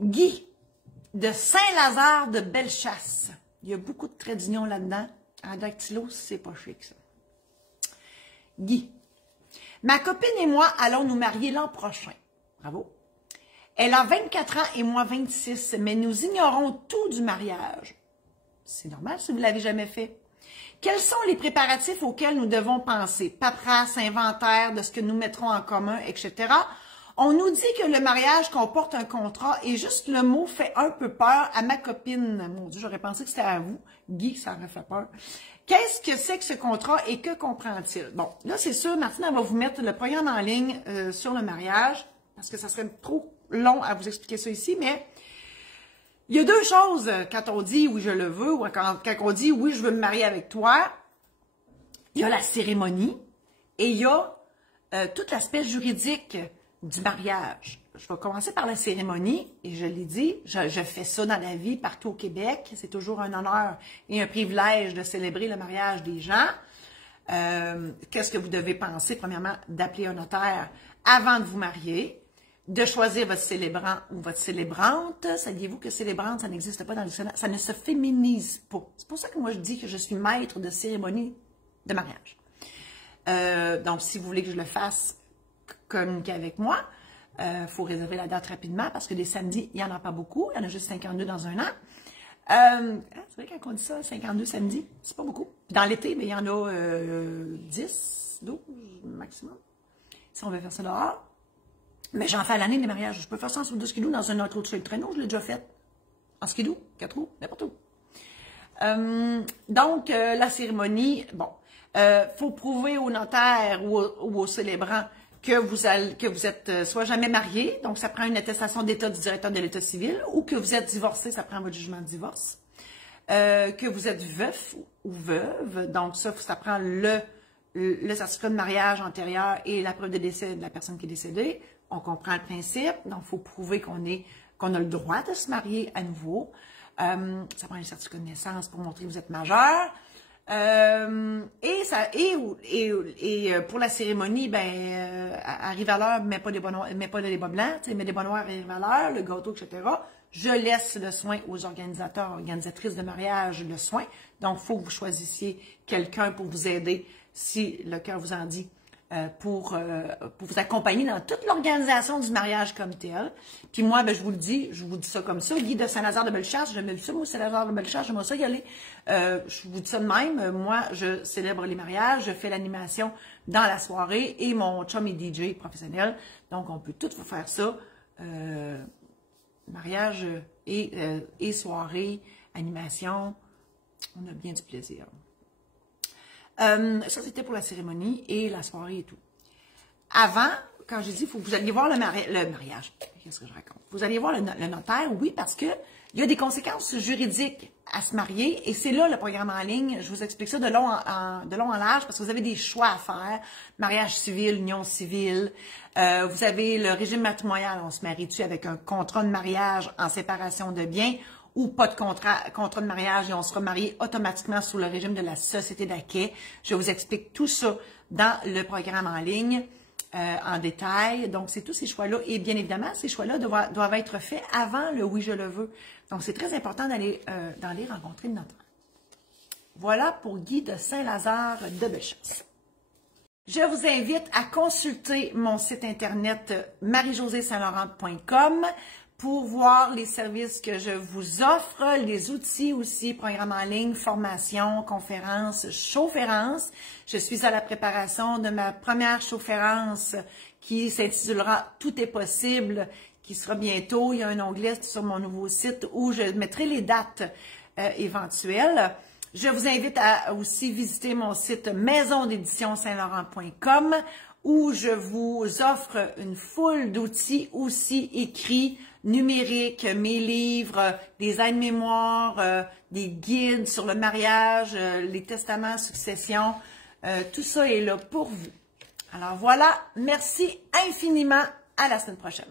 Guy de Saint-Lazare de Bellechasse. Il y a beaucoup de traits d'union là-dedans. En dactylo, c'est pas chic, ça. Guy. Ma copine et moi allons nous marier l'an prochain. Bravo. Elle a 24 ans et moi 26, mais nous ignorons tout du mariage. C'est normal si vous ne l'avez jamais fait. Quels sont les préparatifs auxquels nous devons penser? Paperasse, inventaire de ce que nous mettrons en commun, etc. On nous dit que le mariage comporte un contrat et juste le mot fait un peu peur à ma copine. Mon Dieu, j'aurais pensé que c'était à vous. Guy, ça aurait fait peur. Qu'est-ce que c'est que ce contrat et que comprend-il? Bon, là, c'est sûr, Martine, elle va vous mettre le programme en ligne sur le mariage parce que ça serait trop long à vous expliquer ça ici, mais il y a deux choses quand on dit « oui, je le veux » ou quand on dit « oui, je veux me marier avec toi ». Il y a la cérémonie et il y a tout l'aspect juridique du mariage. Je vais commencer par la cérémonie et je l'ai dit, je fais ça dans la vie partout au Québec. C'est toujours un honneur et un privilège de célébrer le mariage des gens. Qu'est-ce que vous devez penser? Premièrement, d'appeler un notaire avant de vous marier. De choisir votre célébrant ou votre célébrante. Saviez-vous que célébrante, ça n'existe pas dans le dictionnaire? Ça ne se féminise pas. C'est pour ça que moi, je dis que je suis maître de cérémonie de mariage. Donc, si vous voulez que je le fasse, communiquez avec moi. Faut réserver la date rapidement parce que les samedis, il n'y en a pas beaucoup. Il y en a juste 52 dans un an. C'est vrai quand on dit ça, 52 samedis, c'est pas beaucoup. Puis dans l'été, il y en a 10, 12 maximum. Si on veut faire ça dehors. Mais j'en fais à l'année des mariages. Je peux faire ça en sur 2 skidoo dans un autre de traîneau. Je l'ai déjà fait. En skidoo, 4 roues, n'importe où. Donc, la cérémonie, bon. Faut prouver au notaire ou au célébrant que vous êtes soit jamais marié. Donc, ça prend une attestation d'état du directeur de l'état civil. Ou que vous êtes divorcé, ça prend votre jugement de divorce. Que vous êtes veuf ou veuve. Donc, ça prend le certificat de mariage antérieur et la preuve de décès de la personne qui est décédée. On comprend le principe, donc il faut prouver qu'on a le droit de se marier à nouveau. Ça prend un certificat de naissance pour montrer que vous êtes majeur. Et pour la cérémonie, arrive à l'heure, mets pas des bas blancs, mets des bas noirs, arrive à l'heure, le gâteau, etc. Je laisse le soin aux organisateurs, organisatrices de mariage, le soin. Donc, il faut que vous choisissiez quelqu'un pour vous aider si le cœur vous en dit. Pour vous accompagner dans toute l'organisation du mariage comme tel. Puis moi, je vous le dis, je vous dis ça comme ça. Guy de Saint-Lazare de Bellechasse, j'ai jamais vu ça, moi, Saint-Lazare de Bellechasse, j'aimerais ça y aller. Je vous dis ça de même. Moi, je célèbre les mariages, je fais l'animation dans la soirée et mon chum est DJ professionnel. Donc, on peut tout vous faire ça. Mariage et soirée, animation. On a bien du plaisir. Ça, c'était pour la cérémonie et la soirée et tout. Avant, quand j'ai dit, il faut que vous alliez voir le mariage. Qu'est-ce que je raconte? Vous allez voir le notaire, oui, parce que il y a des conséquences juridiques à se marier et c'est là le programme en ligne. Je vous explique ça de long en large parce que vous avez des choix à faire. Mariage civil, union civile. Vous avez le régime matrimonial. On se marie dessus avec un contrat de mariage en séparation de biens ou pas de contrat de mariage et on sera marié automatiquement sous le régime de la société d'acquêt. Je vous explique tout ça dans le programme en ligne en détail. Donc, c'est tous ces choix-là. Et bien évidemment, ces choix-là doivent être faits avant le « oui, je le veux ». Donc, c'est très important d'aller rencontrer le notaire. Voilà pour Guy de Saint-Lazare de Bellechasse. Je vous invite à consulter mon site internet marie-josée-saint-laurent.com pour voir les services que je vous offre, les outils aussi, programmes en ligne, formation, conférences, chaufférence. Je suis à la préparation de ma première chaufférence qui s'intitulera « Tout est possible », qui sera bientôt. Il y a un onglet sur mon nouveau site où je mettrai les dates éventuelles. Je vous invite à aussi visiter mon site maisondédition-saint-laurent.com où je vous offre une foule d'outils aussi écrits, numériques, mes livres, des aides-mémoires, des guides sur le mariage, les testaments, succession. Tout ça est là pour vous. Alors voilà, merci infiniment. À la semaine prochaine.